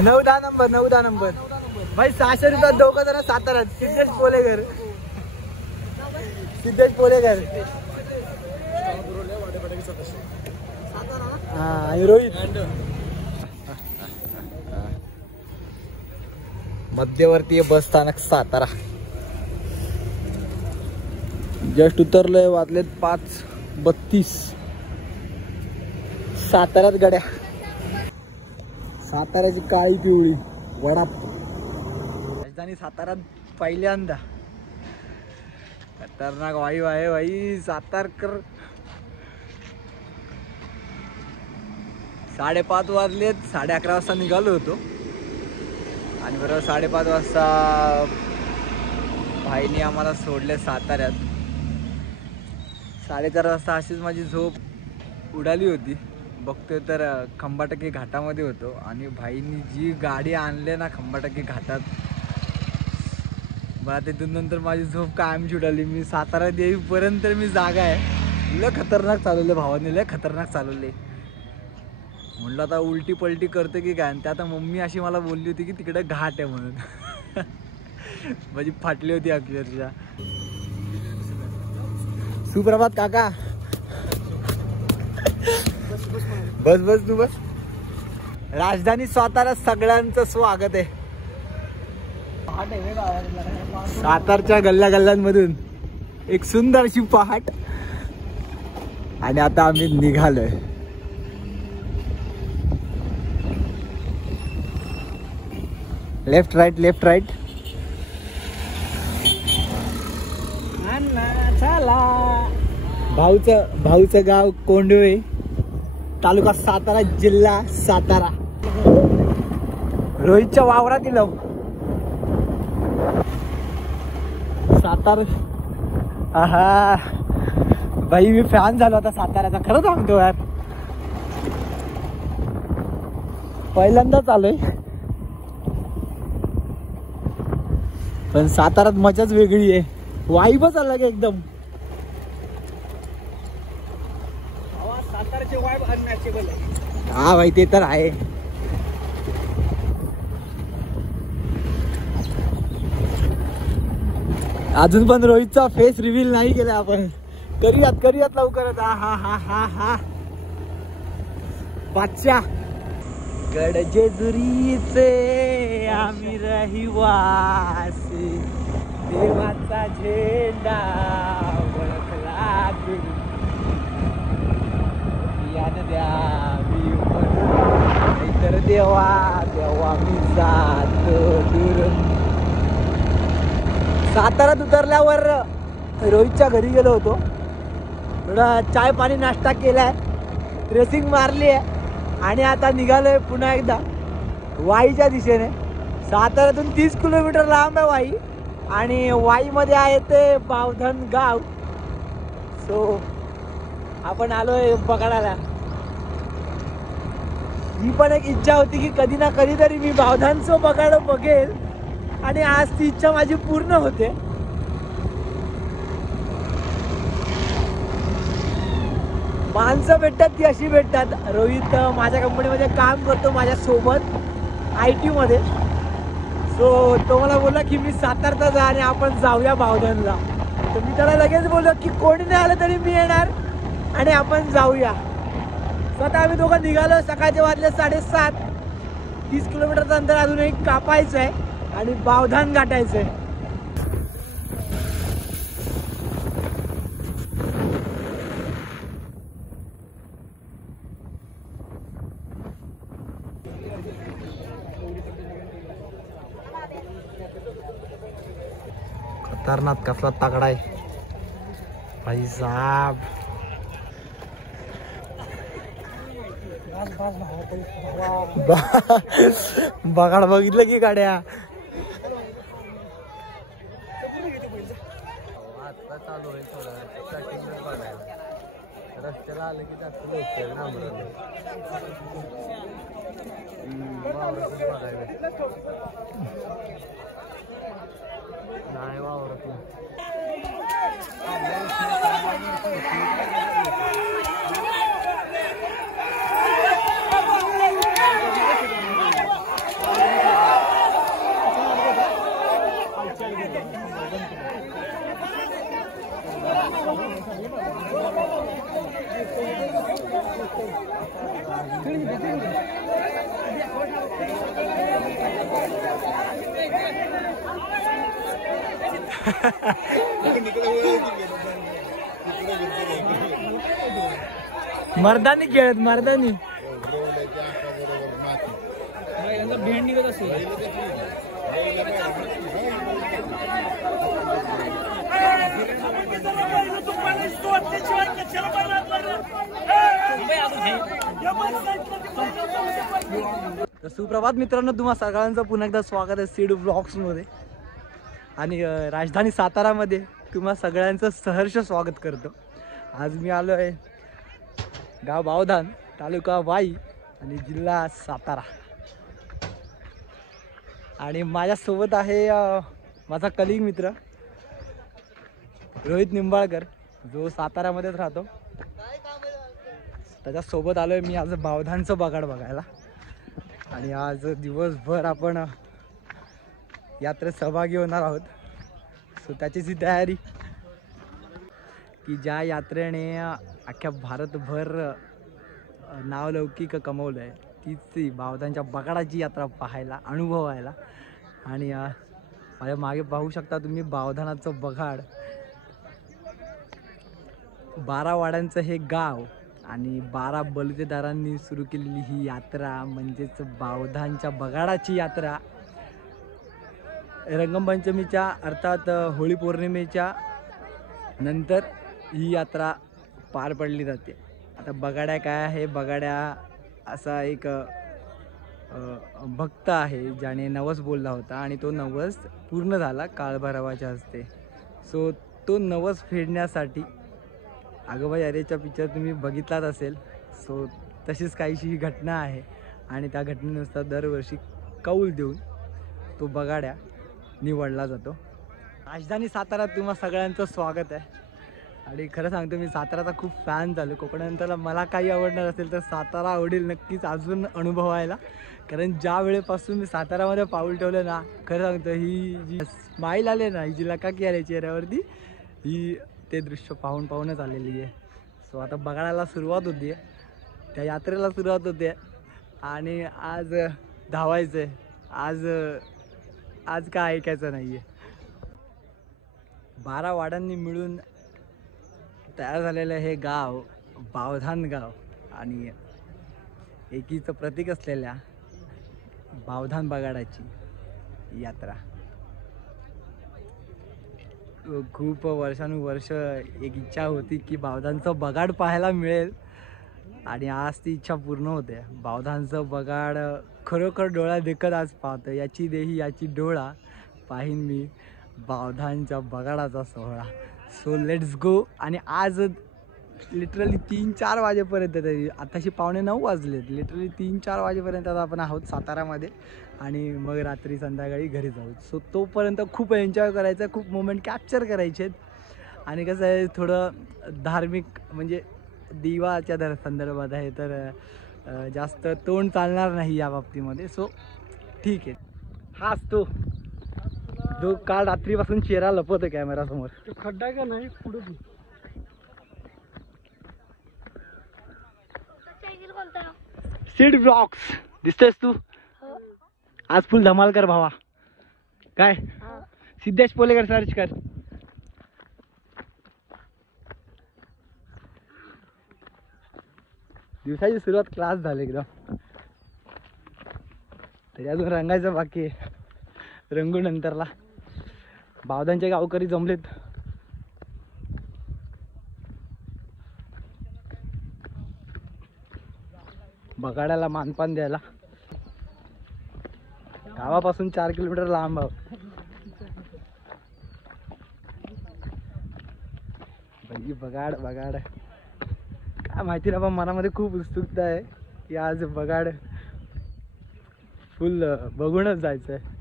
9-10 number 9-10 number भाई 600 रुपयात दोघं जरा सातारा सिद्धेश पोलेकर आणि रोहित मध्यवर्ती बस स्थानक सातारा जस्ट उतरलोय वाजलेत 5:32 साताऱ्यात गड्या साताऱ्याची काळी पिवळी वडापाव राजधानी साताऱ्यात पहिल्यांदा खतरनाक वायू आहे भाई सातारकर 5:30 वाजलेत 11:30 वाजता निघालो होतो आणि बरोबर 5:30 वाजता भाईने आम्हाला सोडले साताऱ्यात 4:30 वाजता अशीच माझी झोप उडाली होती बघतोय तर खंबाटकी घाटामध्ये होतो आणि भाईनी जी गाडी आणले ना खंबाटकी घाटात मला तिथून नंतर माझी झोप कायमची उडाली मी साताऱ्यात येईपर्यंत मी जागा आहे लय खतरनाक चालवले भावाने लय खतरनाक चालवले म्हणलं आता उलटी पलटी करते की काय आणि त्यात मम्मी अशी मला बोलली होती की तिकडे घाट आहे म्हणून माझी फाटली होती अक्षरशः सुप्रभात काका बस तू बस राजधानी सातारा सगळ्यांचं स्वागत आहे सातारच्या गल्ल्यांमधून एक सुंदरशी पहाट आणि आता आम्ही निघालोय लेफ्ट राईट भाऊचं गाव कोंडवे तालुका सातारा जिल्हा सातारा रोहितच्या वावरातील सातारा आहा भाई मी फॅन झालो आता साताऱ्याचा खरं सांगतो यार पहिल्यांदाच आलोय पण साताऱ्यात मजाच वेगळी आहे वाईबच अलग एकदम साताऱ्याचे वाईब अनमॅचेबल आहे हा भाई ते तर आहे अजून पण रोहितचा फेस रिव्हील नाही केला आपण करूयात लवकरच हा बादशाह गडजेजुरीचे आम्ही रहिवासी देवाचा झेंडा ओळखला याद द्यावी नाहीतर देवा मी जातो दूर साताऱ्यात उतरल्यावर रोहितच्या घरी गेलो होतो थोडा चाय पाणी नाश्ता केलाय ड्रेसिंग मारली आहे आणि आता निघालोय पुन्हा एकदा वाईच्या दिशेने साताऱ्यातून 30 किलोमीटर लांब आहे वाई आणि वाईमध्ये आहे ते बावधन गाव सो आपण आलोय बघायला ही पण एक इच्छा होती की कधी ना कधीतरी मी बावधनचं बघेल आणि आज ती इच्छा माझी पूर्ण होते माणसं भेटतात ती अशी भेटतात रोहित माझ्या कंपनीमध्ये काम करतो माझ्या सोबत IT मध्ये सो तो मला बोलला की मी सातारचा जा आणि आपण जाऊया बावधनला तर मी त्याला लगेच बोललो की कोणी नाही आलं तरी मी येणार आणि आपण जाऊया स्वतः आम्ही दोघं निघालो सकाळचे वाजले 7:30 30 किलोमीटरचं अंतर अजून एक कापायचं आहे आणि बावधन गाठायचंय खतरनाक कसला तगडा आहे भाई साहब बघाड बघितलं की गाड्या आता चालू आहे थोडं बघायला रस्त्याला आलं की जास्त लोक नाही वावरत मर्दानी खेळत मर्दानी भेंड निघत असेल. सुप्रभात मित्रांनो, तुम्हा सगळ्यांचं पुन्हा एकदा स्वागत आहे सीड ब्लॉग्स मध्ये. आणि राजधानी सातारामध्ये तुम्हा सगळ्यांचं सहर्ष स्वागत करतो. आज मी आलो आहे गाव बावधान, तालुका वाई आणि जिल्हा सातारा. आणि माझ्यासोबत आहे माझा कलिग मित्र रोहित निंबाळकर, जो सातारामध्येच राहतो. त्याच्यासोबत आलो आहे मी आज बावधानचं बगाड बघायला. आणि आज दिवसभर आपण यात्रेत सहभागी होणार आहोत. सो त्याचीच ही तयारी की ज्या यात्रेने अख्ख्या भारतभर नावलौकिक कमवलं आहे, तीच बावधानच्या बगाडाची यात्रा पाहायला, अनुभवायला. आणि माझ्या मागे पाहू शकता तुम्ही बावधानाचं बगाड. 12 वाड्यांचं हे गाव आणि 12 बलुतेदारांनी सुरू केलेली ही यात्रा म्हणजेच बावधानच्या बगाडाची यात्रा. रंगपंचमीच्या अर्थात होळी पौर्णिमेच्या नंतर ही यात्रा पार पडली जाते. आता बगाड्या काय आहे? बगाड्या असा एक भक्त आहे ज्याने नवस बोलला होता आणि तो नवस पूर्ण झाला काळभैरवाच्या हस्ते. सो तो नवस फेडण्यासाठी आगोबा यारेचा पिक्चर तुम्ही बघितलाच असेल. सो तशीच काहीशी ही घटना आहे आणि त्या घटनेनुसार दरवर्षी कौल देऊन तो बगाड्या निवडला जातो. राजधानी सातारा तुम्हा सगळ्यांचं स्वागत आहे. आणि खरं सांगतो, मी साताराचा खूप फॅन झालो. कोकणानंतरला मला काही आवडणार असेल तर सातारा आवडेल नक्कीच अजून अनुभवायला. कारण ज्या वेळेपासून मी सातारामध्ये पाऊल ठेवलं ना, खरं सांगतो ही जी स्माईल आले ना, ही जी लकाकी आली चेहऱ्यावरती, ही ते दृश्य पाहूनच आलेली आहे. सो आता बगाडाला सुरुवात होती आहे, त्या यात्रेला सुरुवात होते आणि आज धावायचं आहे. आज काय ऐकायचं नाही आहे. 12 वाड्यांनी मिळून तयार झालेलं हे गाव बावधान गाव आणि एकीचं प्रतीक असलेल्या बावधान बगाडाची यात्रा. खूप वर्षानुवर्ष एक इच्छा होती की बावधानचं बगाड पाहायला मिळेल आणि आज ती इच्छा पूर्ण होते. बावधानचं बगाड खरोखर डोळा देखत आज पाहतो. याची देही याची डोळा पाहीन मी बावधानच्या बगाडाचा सोहळा. So let's go. आणि आज लिटरली 3-4 वाजेपर्यंत, तरी आताशी 8:45 वाजलेत, लिटरली 3-4 वाजेपर्यंत आता आपण आहोत सातारामध्ये आणि मग रात्री संध्याकाळी घरी जाऊ. सो तोपर्यंत खूप एन्जॉय करायचं, खूप मोमेंट कॅप्चर करायचे आहेत. आणि कसं आहे, थोडं धार्मिक म्हणजे देवाच्या संदर्भात आहे तर जास्त तोंड चालणार नाही या बाबतीमध्ये. सो ठीक आहे. हाच तो जो काल रात्रीपासून चेहरा लपवतो कॅमेरासमोर. खड्डा का नाही पुढे सीड ब्लॉग्स दिसतेस तू आज फुल धमाल कर भावा. काय सिद्धेश पोलेकर सर्च कर. दिवसाची सुरुवात क्लास झाली एकदम. तरी अजून रंगायचं बाकी आहे. रंगू नंतरला. बावधानचे गावकरी जमलेत. बगाड्याला मानपान द्यायला. गावापासून 4 किलोमीटर लांब आहोत. बगाड काय माहिती ना, पण मनामध्ये खूप उत्सुकता आहे की आज बगाड फुल बघूनच जायचं आहे.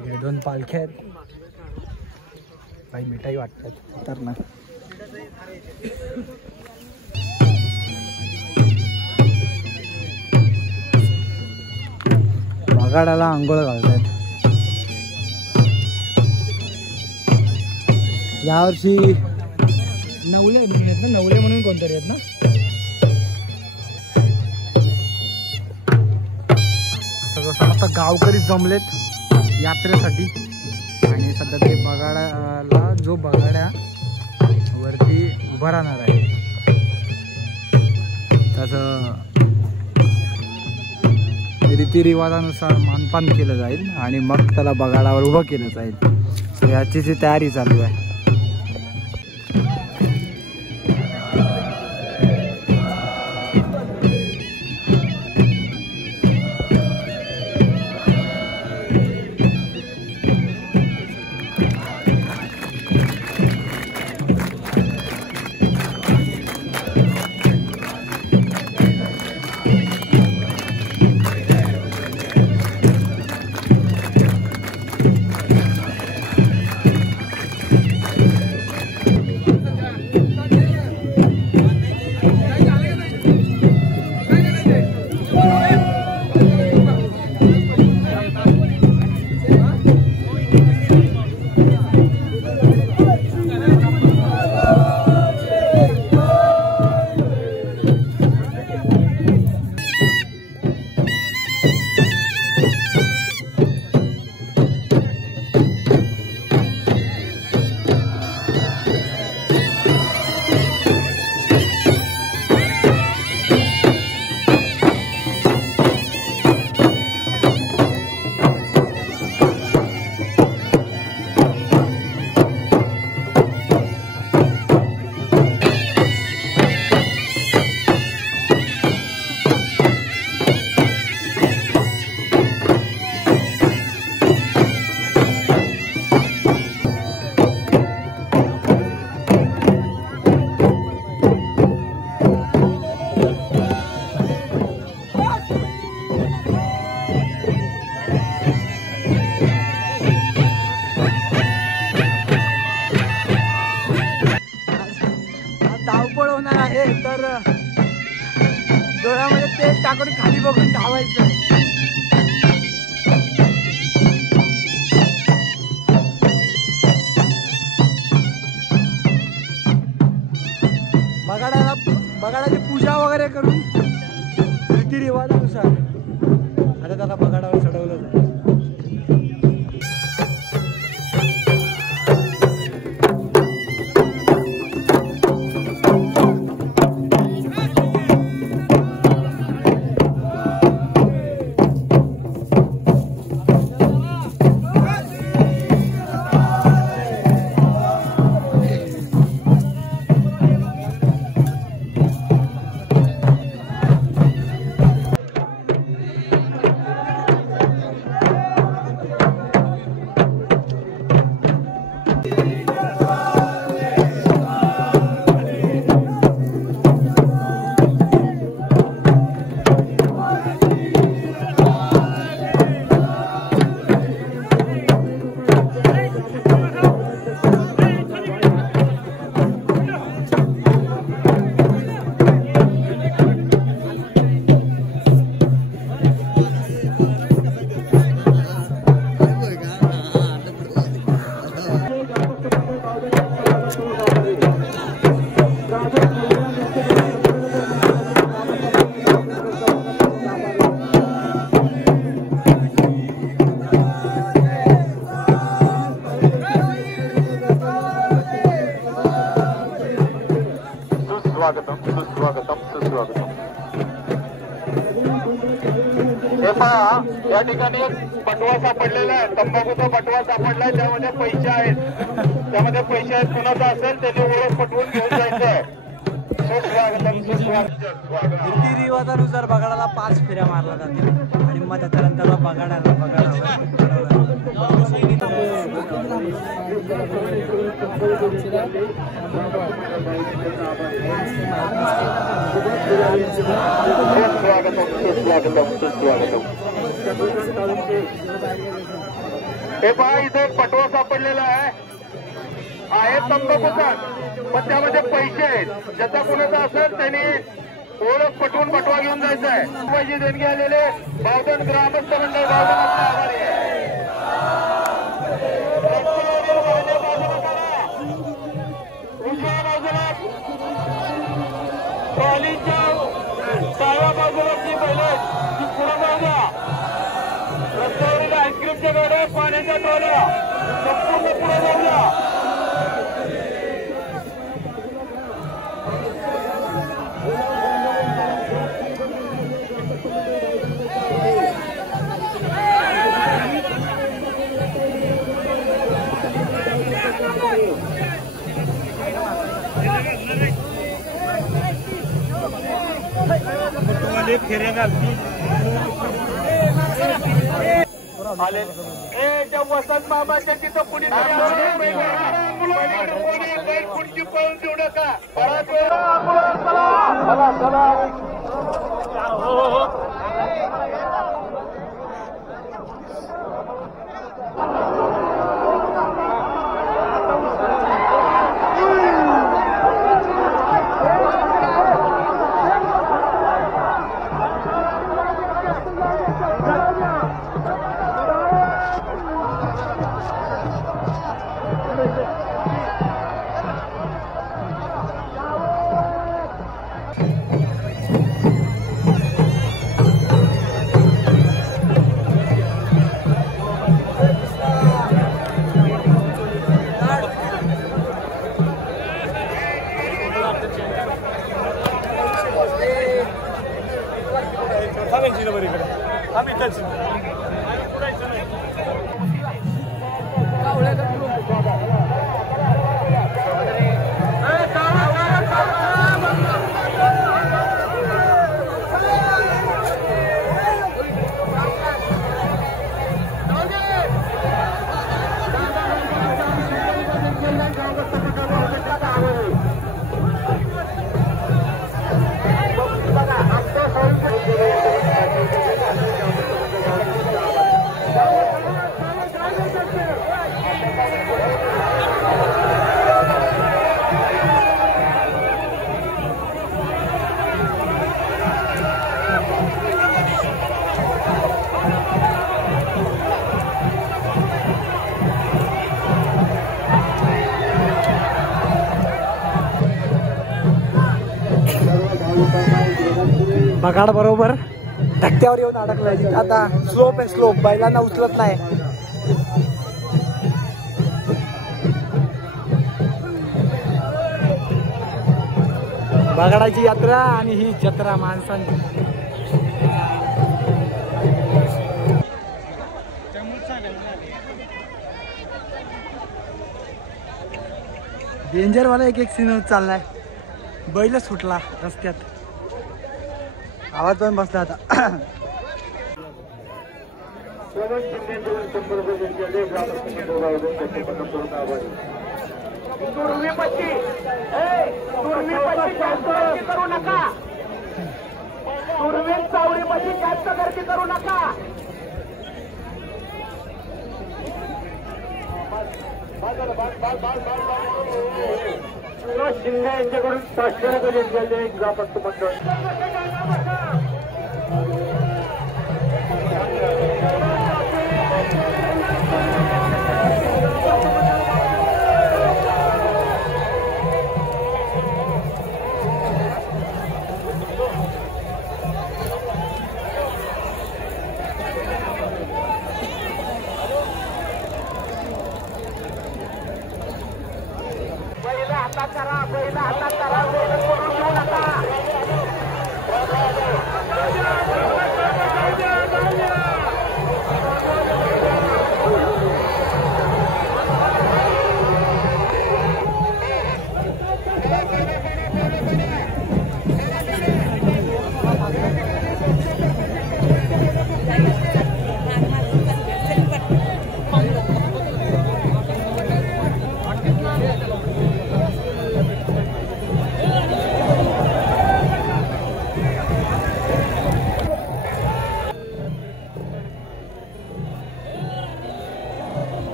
हे 2 पालख्या आहेत. काही मिठाई वाटतात तर ना. बगाडाला आंघोळ घालतात. यावर्षी नवले म्हणून आहेत ना, नवले म्हणून कोणतरी आहेत ना. सगळं समजता गावकरी जमलेत यात्रेसाठी आणि सध्या ते बगाड्याला जो बगाड्या वरती उभा राहणार आहे त्याचं रीतिरिवाजानुसार मानपान केलं जाईल आणि मग त्याला बगाडावर उभं केलं जाईल. याची जी तयारी चालू आहे. धावपळ होणार आहे तर डोळ्यामध्ये तेल टाकून खाली बघून धावायचं. बगाडाची पूजा वगैरे करून रीतिरिवाजानुसार आता त्याला बगाडावर चढवलं जाईल. या ठिकाणी एक बटवा सापडलेला आहे, तंबाखूचा बटवा सापडलाय, त्यामध्ये पैसे आहेत. त्यामध्ये पैसे आहेत, कुणाचा असेल त्याची ओळख पटवून घेऊन जायचं आहे. सुस्वागतम सुस्वागतम. रीतिरिवाजानुसार बगाडाला 5 फेऱ्या मारल्या जातील आणि मग त्याच्यानंतर बगाडावर हे पहा, इथे एक पटवा सापडलेला आहे तंबाखूचा, पण त्यामध्ये पैसे आहेत. ज्याचा कोणाचा असेल त्याने ओळख पटवून बटवा घेऊन जायचा आहे. पैसे देणगी आलेले बावधन ग्रामस्थ मंडळ बावधन आभारी आहे. उजव्या बाजूला तुमच्या ट्रॉल्या संपूर्ण पुढे जाऊया. आले वसंत मामाच्या तिथं कुणी खुर्ची पळून देऊ नका. बराच वेळा चला बगाड बरोबर धक्क्यावर येऊन अडकलाय. आता स्लोप आहे, स्लोप बैलांना उचलत नाही. बगाडाची यात्रा आणि ही जत्रा माणसांची. डेंजरवाला एक सीन चाललाय. बैल सुटला रस्त्यात, आवाज पण बसला आता. करू नका, चावडीमध्ये जास्त गर्दी करू नका. शिंदे यांच्याकडून 500 रुपये गेले ग्रामस्थ मंडळ. पहिला हातात करा, करून घेऊ नका.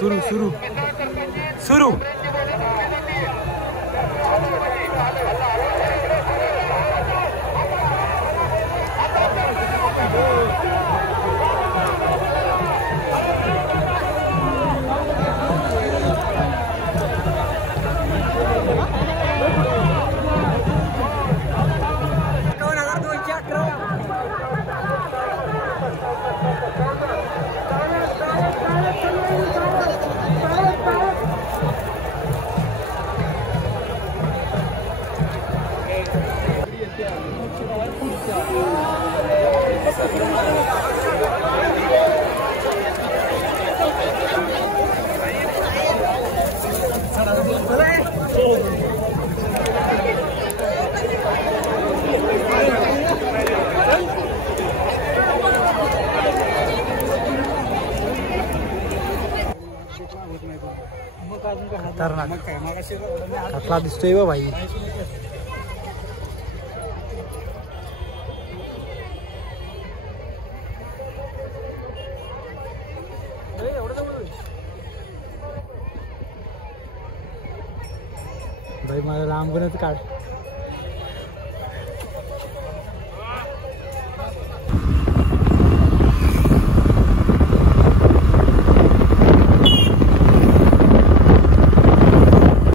सुरू सुरू सुरू. कसला दिसतोय बा भाई. भाई मला लांबूनच काढ.